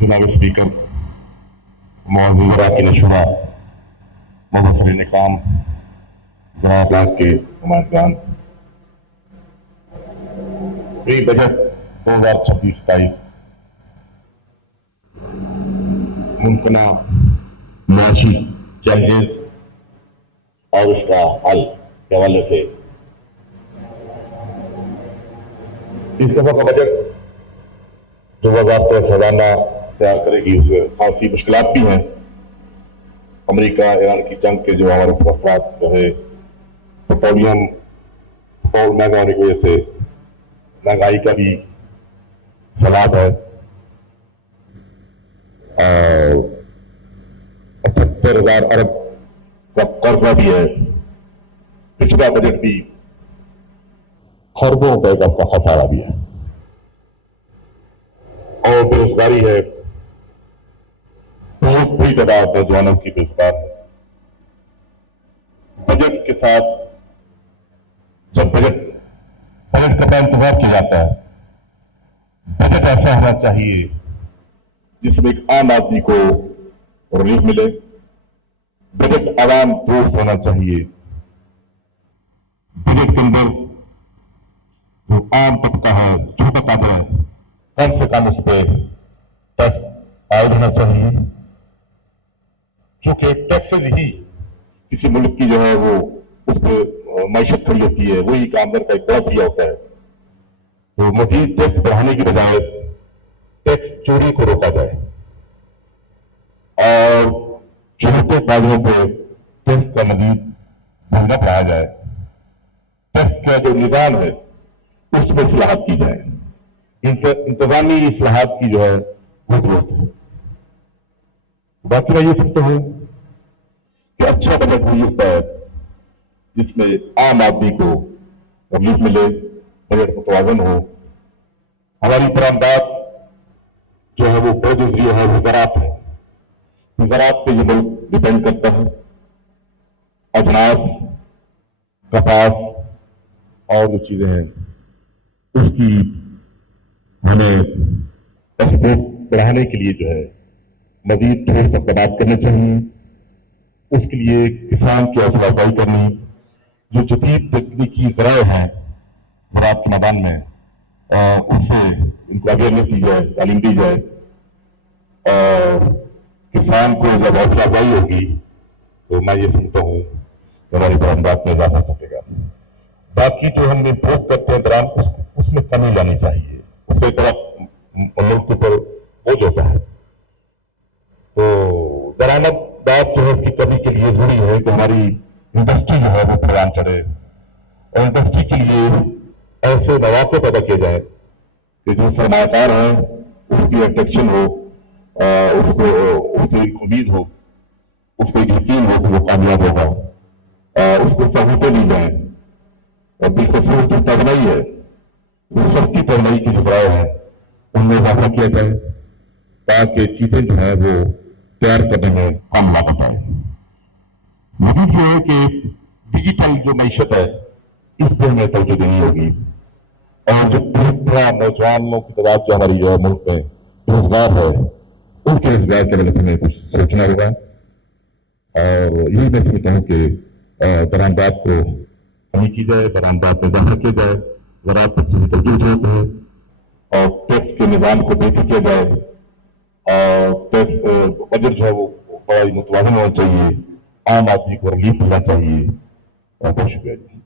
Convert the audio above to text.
جناب اسپیکر، معزز اراکین شورا، مبصرین کام، جناب کے نمائندگان، پری بجٹ 2026-27 ممکنہ معاشی چیلنجز اور اس کا حل کے حوالے سے اس دفعہ کا بجٹ جو وزارت خزانہ تیار کرے گی اس میں خاصی مشکلات بھی ہیں۔ امریکہ ایران کی جنگ کے جو ہمارے اثرات جو ہے، پیٹرولیم مہنگا ہونے کی وجہ سے مہنگائی کا بھی سوال ہے، 75,000 ارب کا قرضہ بھی ہے، پچھلا بجٹ بھی خربوں روپے کا اس کا خسارہ بھی ہے، اور بے روزگاری ہے، بہت بڑی تعداد نوجوانوں کی بے روزگار ہے۔ بجٹ کے ساتھ جب بجٹ کا انتظار کیا جاتا ہے، بجٹ ایسا ہونا چاہیے جس میں ایک عام آدمی کو ریلیف ملے، بجٹ عوام دوست ہونا چاہیے، بجٹ کے اندر جو عام طبقہ ہے، چھوٹا طبقہ ہے، کم سے کم اس پہ ٹیکس عائد ہونا چاہیے، چونکہ ٹیکسز ہی کسی ملک کی جو ہے وہ اس پہ معیشت کھڑی ہوتی ہے، وہی آمدن کا ایک بڑا ذریعہ ہوتا ہے۔ تو مزید ٹیکس بڑھانے کی بجائے ٹیکس چوری کو روکا جائے اور چھوٹے کاروباروں پہ ٹیکس کا مزید بوجھ نہ بڑھایا جائے، ٹیکس کا جو نظام ہے اس میں اصلاحات کی جائے، انتظامی اصلاحات کی جو ہے وہ ضرورت ہے۔ باقی میں یہ سمجھتا ہوں کہ اچھا بجٹ وہی ہوتا ہے جس میں عام آدمی کو ریلیف ملے، بجٹ متوازن ہو۔ ہماری برآمدات جو ہے وہ بڑے جو ذریعہ ہے وہ زراعت ہے، زراعت پہ یہ ملک ڈپینڈ کرتا ہے، اجناس، کپاس اور جو چیزیں ہیں اس کی ہمیں ایکسپورٹ بڑھانے کے لیے جو ہے مزید ٹھوس اقدامات کرنے چاہیے، اس کے لیے کسان کی حوصلہ افزائی کرنی، جو جدید تکنیکی ذرائع ہیں زراعت کے میدان میں اس سے ان کو اویئرنیس دی جائے، تعلیم دی جائے، اور کسان کو جب حوصلہ افزائی ہوگی تو میں یہ سمجھتا ہوں کہ ہماری برآمدات میں اضافہ ہو سکے گا۔ باقی جو ہم امپورٹ کرتے ہیں درآمد اس میں کمی لانی چاہیے، اس سے طرف ملک کے اوپر بوجھ ہوتا ہے۔ تو درآمد بات جو ہے اس کی کمی کے لیے ضروری ہے کہ ہماری انڈسٹری جو ہے وہ پروان چڑھے، اور انڈسٹری کے لیے ایسے مواقع پیدا کیے جائیں کہ جو سرمایہ کار ہیں اس کی اٹریکشن ہو، اس کو ایک امید ہو، اس کو ایک یقین ہو کہ وہ کامیاب ہوگا، اس کو سہولتیں دی جائیں، اور بالخصوص جو توانائی ہے وہ سستی توانائی کی جو ذرائع ہیں ان میں اضافہ کیا جائے تاکہ چیزیں جو ہیں وہ تیار کرنے میں کم لاگت آئے۔ مزید یہ ہے کہ ڈیجیٹل جو معیشت ہے اس پہ ہمیں توجہ دینی ہوگی، اور جو بڑا نوجوانوں کی تعداد جو ہماری جو ہے ملک میں روزگار ہے ان کے روزگار کے بارے میں ہمیں کچھ سوچنا ہوگا، اور یہی میں سمجھتا ہوں کہ برآمدات کو کمی کی جائے، برآمدات میں اضافہ کیا جائے، زراعت پر توجہ ضرورت ہے، اور ٹیکس کے نظام کو بہتر کیا جائے، اور ٹیکس بجٹ جو ہے وہ بڑا ہی متوازن ہونا چاہیے، عام آدمی کو ریلیف ملنا چاہیے۔ بہت شکریہ جی۔